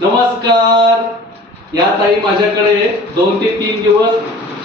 नमस्कार. या ताई माझ्याकडे 2 ते 3 दिवस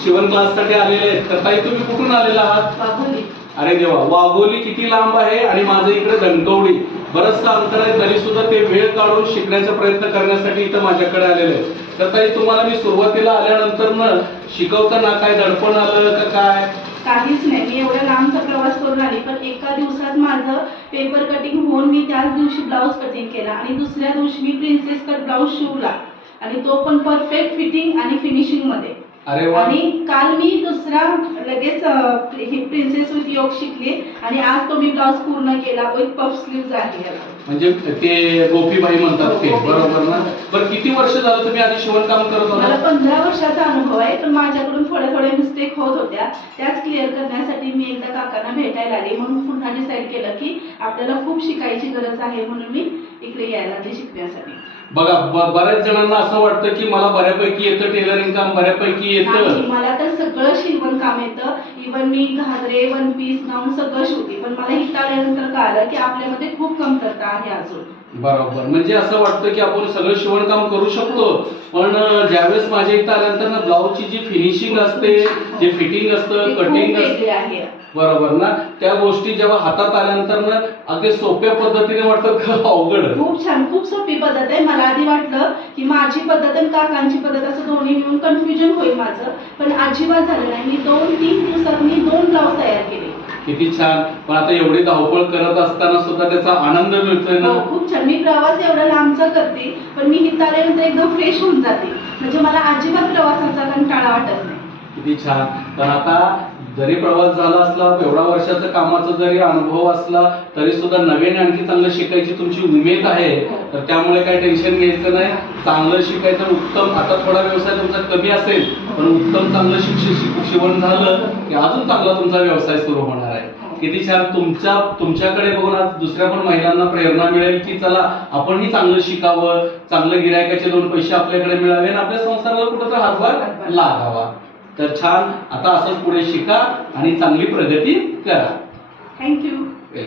शिवण क्लाससाठी आलेले आहेत. तर ताई तुम्ही कुठून आलेला आहात? वाघोली. अरे देवा, वाघोली किती लांब आहे आणि माझं इकडे धनकवडी बरचसं अंतर आहे, तरी सुद्धा ते वेळ काढून शिकण्याचा प्रयत्न करण्यासाठी इथं माझ्याकडे आलेले आहेत. तर ताई तुम्हाला मी सुरुवातीला आल्यानंतर न शिकवताना काय दडपण आलं का काय? काहीच नाही. मी एवढ्या लांबचा प्रवास करून आली, पण एका दिवसात माझं पेपर कटिंग होऊन मी त्याच दिवशी ब्लाऊज कटिंग केला आणि दुसऱ्या दिवशी मी प्रिन्सेस कट ब्लाऊज शिवला आणि तो पण परफेक्ट फिटिंग आणि फिनिशिंग मध्ये. अरे वा. आणि काल मी दुसरा लगेच प्रिन्सेस विथ योग शिकली आणि आज तो मी ब्लाऊज पूर्ण केला. विथ पफ स्लीव्ज आहे. म्हणजे ते गोपीबाई म्हणतात ते, बरोबर ना? बरं, किती वर्ष झालं तुम्ही आधी शिवणकाम करत मला होता? 15 वर्षाचा अनुभव आहे, पण माझ्याकडून थोड्या मिस्टेक होत होत्या. त्याच क्लिअर करण्यासाठी मी एकदा काकांना भेटायला आले, म्हणून पुन्हा डिसाईड केलं की आपल्याला खूप शिकायची गरज आहे, म्हणून मी इकडे यायला ते शिकण्यासाठी. बघा, बऱ्याच जणांना असं वाटतं की मला बऱ्यापैकी येतं टेलरिंग काम, बऱ्यापैकी येतं. मला तर सगळं शिवण काम येतं. इव्हन मी घागरे, वन पीस, गाऊन सगळं शिवते. पण मला इथं आल्यानंतर कळालं की आपल्यामध्ये खूप कमतरता आहे अजून. बरोबर. म्हणजे असं वाटतं की आपण सगळं शिवणकाम करू शकतो, पण ज्यावेळेस माझ्या इथं आल्यानंतर ना ब्लाऊजची जी फिनिशिंग असते, जे फिटिंग असतं, कटिंग असतं, बरोबर ना, त्या गोष्टी जेव्हा हातात आल्यानंतर ना अगदी सोप्या पद्धतीने वाटतं अवघड. खूप छान, खूप सोपी पद्धत आहे. मला आधी वाटलं की माझी पद्धत आणि काकांची पद्धत असं दोन्ही मिळून कन्फ्युजन होईल माझं, पण अजिबात झालं नाही. मी 2-3 दिवसात मी 2 ब्लाऊज तयार केले. किती छान. पण आता एवढी धावपळ करत असताना सुद्धा त्याचा आनंद मिळतोय ना. खूप छान. मी प्रवास एवढा लांबचा करते, पण मी इथं आल्यानंतर एकदम फ्रेश होऊन जाते. म्हणजे मला अजिबात प्रवासाचा कंटाळा वाटत नाही. किती छान. तर आता जरी प्रवास झाला असला, एवढा वर्षाचा कामाचा जरी अनुभव असला, तरी सुद्धा नवीन आणखी चांगलं शिकायची तुमची उमेद आहे. तर त्यामुळे काही टेन्शन घ्यायचं नाही. चांगलं शिकायचं, उत्तम. आता थोडा व्यवसाय तुमचा कमी असेल, पण उत्तम चांगलं शिवण झालं की अजून चांगला तुमचा व्यवसाय सुरू होणार आहे. किती छान. तुमच्याकडे बघून आज दुसऱ्या पण महिलांना प्रेरणा मिळेल की चला आपणही चांगलं शिकावं, चांगलं गिरायकाचे 2 पैसे आपल्याकडे मिळावे आणि आपल्या संसाराला कुठेतरी हातभार लागावा. तर छान. आता असंच पुढे शिका आणि चांगली प्रगती करा. थँक्यू.